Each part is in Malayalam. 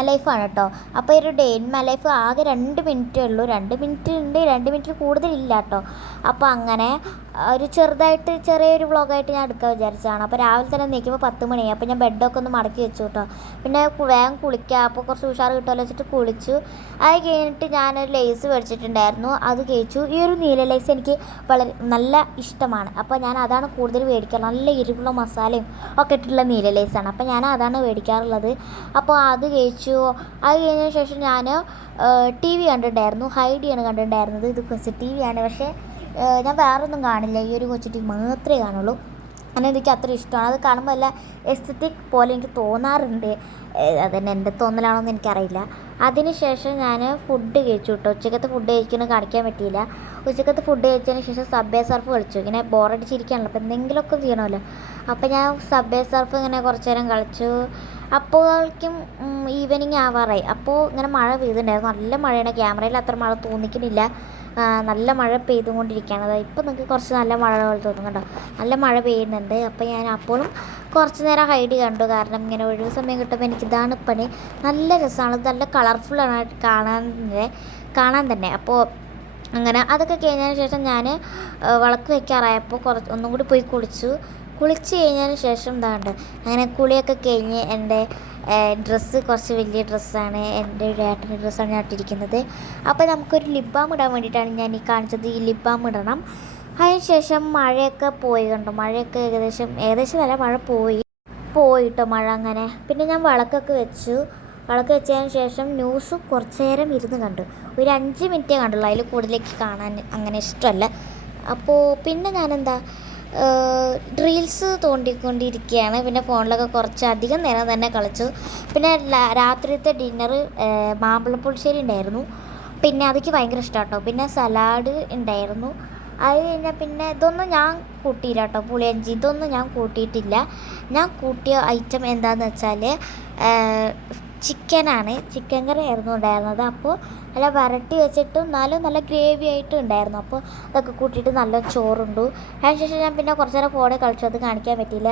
മൈ ലൈഫാണ് കേട്ടോ. അപ്പോൾ ഈ ഒരു ഡേ ഇൻ മൈ ലൈഫ് ആകെ 2 മിനിറ്റേ ഉള്ളൂ. 2 മിനിറ്റ് ഉണ്ട്, 2 മിനിറ്റിൽ കൂടുതലില്ല കേട്ടോ. അപ്പോൾ അങ്ങനെ ഒരു ചെറിയൊരു വ്ളോഗായിട്ട് ഞാൻ എടുക്കാൻ വിചാരിച്ചതാണ്. അപ്പോൾ രാവിലെ തന്നെ നീക്കുമ്പോൾ 10 മണിയായി. അപ്പോൾ ഞാൻ ബെഡൊക്കെ ഒന്ന് മടക്കി വെച്ചു കേട്ടോ. പിന്നെ വേഗം കുളിക്കുക, അപ്പോൾ കുറച്ച് ഉഷാർ കിട്ടുമല്ലോ വെച്ചിട്ട് കുളിച്ചു. അത് കഴിഞ്ഞിട്ട് ഞാനൊരു ലേസ് മേടിച്ചിട്ടുണ്ടായിരുന്നു, അത് കഴിച്ചു. ഈ ഒരു നീല ലേസ് എനിക്ക് വളരെ നല്ല ഇഷ്ടമാണ്. അപ്പോൾ ഞാൻ അതാണ് കൂടുതൽ മേടിക്കാറ്. നല്ല എരിവുള്ള മസാലയും ഒക്കെ ഇട്ടിട്ടുള്ള നീല ലേസാണ്. അപ്പോൾ ഞാൻ അതാണ് മേടിക്കാറുള്ളത്. അപ്പോൾ അത് കഴിച്ചു. അത് കഴിഞ്ഞതിന് ശേഷം ഞാൻ ടി വി കണ്ടിട്ടുണ്ടായിരുന്നു. ഹൈഡിയാണ് കണ്ടിട്ടുണ്ടായിരുന്നത്. ഇത് കൊച്ചു ടി വിയാണ്, പക്ഷേ ഞാൻ വേറൊന്നും കാണില്ല. ഈ ഒരു കൊച്ചു ടി വി മാത്രമേ കാണുള്ളൂ. അങ്ങനെ എനിക്ക് അത്ര ഇഷ്ടമാണ്. അത് കാണുമ്പോൾ എല്ലാം എസ്തറ്റിക് പോലെ എനിക്ക് തോന്നാറുണ്ട്. അതന്നെ എൻ്റെ തോന്നലാണോ എന്ന് എനിക്കറിയില്ല. അതിന് ശേഷം ഞാൻ ഫുഡ് കഴിച്ചു കേട്ടോ. ഉച്ചക്കത്തെ ഫുഡ് കഴിക്കുന്നത് കാണിക്കാൻ പറ്റിയില്ല. ഉച്ചക്കത്തെ ഫുഡ് കഴിച്ചതിന് ശേഷം സബ്വേ സർഫ് കളിച്ചു. ഇങ്ങനെ ബോറടിച്ചിരിക്കുകയാണല്ലോ, അപ്പോൾ എന്തെങ്കിലുമൊക്കെ ചെയ്യണമല്ലോ. അപ്പോൾ ഞാൻ സബ്വേ സർഫ് ഇങ്ങനെ കുറച്ച് നേരം കളിച്ചു. അപ്പോഴേക്കും ഈവനിങ് ആവാറായി. അപ്പോൾ ഇങ്ങനെ മഴ പെയ്തിട്ടുണ്ടായിരുന്നു. നല്ല മഴയാണ്. ക്യാമറയിൽ അത്ര മഴ തോന്നിക്കുന്നില്ല. നല്ല മഴ പെയ്തുകൊണ്ടിരിക്കുകയാണ്. അതായത് ഇപ്പോൾ നിങ്ങൾക്ക് കുറച്ച് നല്ല മഴ പോലെ തോന്നും കേട്ടോ. നല്ല മഴ പെയ്യുന്നുണ്ട്. അപ്പോൾ ഞാൻ അപ്പോഴും കുറച്ച് നേരം ഹൈഡ് കണ്ടു. കാരണം ഇങ്ങനെ ഒഴിവ് സമയം കിട്ടുമ്പോൾ എനിക്കിതാണ് പണി. നല്ല രസമാണ്, നല്ല കളർഫുള്ളാണ് കാണാൻ തന്നെ. അപ്പോൾ അങ്ങനെ അതൊക്കെ കഴിഞ്ഞതിന് ശേഷം ഞാൻ വിളക്ക് വയ്ക്കാറായപ്പോൾ ഒന്നും കൂടി പോയി കുളിച്ച് കഴിഞ്ഞതിന് ശേഷം എന്താണ്ട് അങ്ങനെ കുളിയൊക്കെ കഴിഞ്ഞ് എൻ്റെ ഡ്രസ്സ് കുറച്ച് വലിയ ഡ്രസ്സാണ്. എൻ്റെ ഒരു ഏട്ടൻ്റെ ഡ്രസ്സാണ് ഞാൻ ഇട്ടിരിക്കുന്നത്. അപ്പോൾ നമുക്കൊരു ലിപ് ബാം ഇടാൻ വേണ്ടിയിട്ടാണ് ഞാൻ ഈ കാണിച്ചത്. ഈ ലിപ് ബാം ഇടണം. അതിന് ശേഷം മഴയൊക്കെ പോയി കണ്ടോ. മഴയൊക്കെ ഏകദേശം നല്ല മഴ പോയിട്ടോ മഴ. അങ്ങനെ പിന്നെ ഞാൻ വിളക്കൊക്കെ വെച്ചതിന് ശേഷം ന്യൂസ് കുറച്ച് നേരം ഇരുന്ന് കണ്ടു. ഒരു 5 മിനിറ്റേ കണ്ടുള്ളൂ. അതിൽ കൂടുതലേക്ക് കാണാൻ അങ്ങനെ ഇഷ്ടമല്ല. അപ്പോൾ പിന്നെ ഞാനെന്താ റീൽസ് തോണ്ടിക്കൊണ്ടിരിക്കുകയാണ്. പിന്നെ ഫോണിലൊക്കെ കുറച്ച് അധികം നേരം തന്നെ കളിച്ചു. പിന്നെ രാത്രിയത്തെ ഡിന്നർ മാമ്പഴപ്പുളിശ്ശേരി ഉണ്ടായിരുന്നു. പിന്നെ അതൊക്കെ ഭയങ്കര ഇഷ്ടമാണ് കേട്ടോ. പിന്നെ സലാഡ് ഉണ്ടായിരുന്നു. അത് കഴിഞ്ഞാൽ പിന്നെ ഇതൊന്നും ഞാൻ കൂട്ടിയില്ല കേട്ടോ. പുളിയഞ്ചി ഇതൊന്നും ഞാൻ കൂട്ടിയിട്ടില്ല. ഞാൻ കൂട്ടിയ ഐറ്റം എന്താണെന്ന് വെച്ചാൽ ചിക്കനാണ്. ചിക്കൻ കറി ആയിരുന്നു ഉണ്ടായിരുന്നത്. അപ്പോൾ നല്ല വരട്ടി വെച്ചിട്ടും നല്ല ഗ്രേവി ആയിട്ടും ഉണ്ടായിരുന്നു. അപ്പോൾ അതൊക്കെ കൂട്ടിയിട്ട് നല്ല ചോറുണ്ടു. അതിനുശേഷം ഞാൻ പിന്നെ കുറച്ച് നേരം ഫോണിൽ കളിച്ചു. അത് കാണിക്കാൻ പറ്റിയില്ല.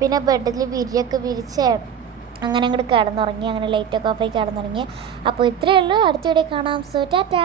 പിന്നെ ബെഡിൽ വിരിയൊക്കെ വിരിച്ച് അങ്ങനെ അങ്ങോട്ട് കിടന്നുറങ്ങി. അങ്ങനെ ലൈറ്റൊക്കെ ഓഫായി കിടന്നുറങ്ങി. അപ്പോൾ ഇത്രയേ ഉള്ളൂ. അടുത്ത വീഡിയോ കാണാം. സോ ടാറ്റാ.